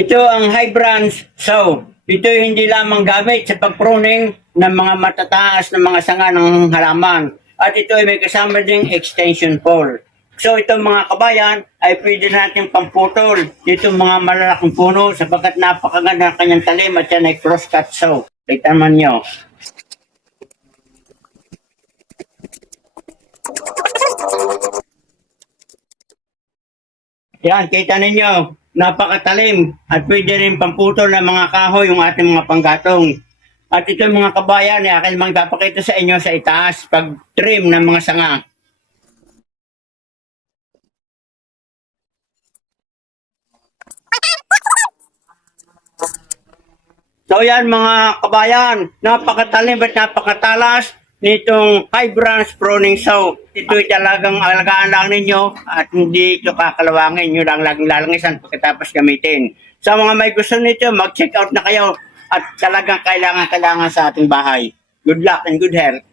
Ito ang high branch saw. Ito hindi lamang gamit sa pag-pruning ng mga matataas na mga sanga ng halaman. At ito ay may kasama ding extension pole. So itong mga kabayan ay pwede natin pamputol itong mga malalaking puno sapagkat napakaganda ng kanyang talim at yan ay cross-cut saw. Kita man nyo. Yan, kita ninyo, napakatalim at pwede rin pamputol ng mga kahoy yung ating mga panggatong. At ito mga kabayan, akin magpapakita sa inyo sa itaas pag-trim ng mga sanga. So yan mga kabayan, napakatalim at napakatalas nitong high branch pruning saw. Ito'y talagang alagaan lang ninyo at hindi ito kakalawangin nyo lang laging lalangisan pagkatapos gamitin. Sa mga may gusto nito, mag-check out na kayo at talagang kailangan sa ating bahay. Good luck and good health.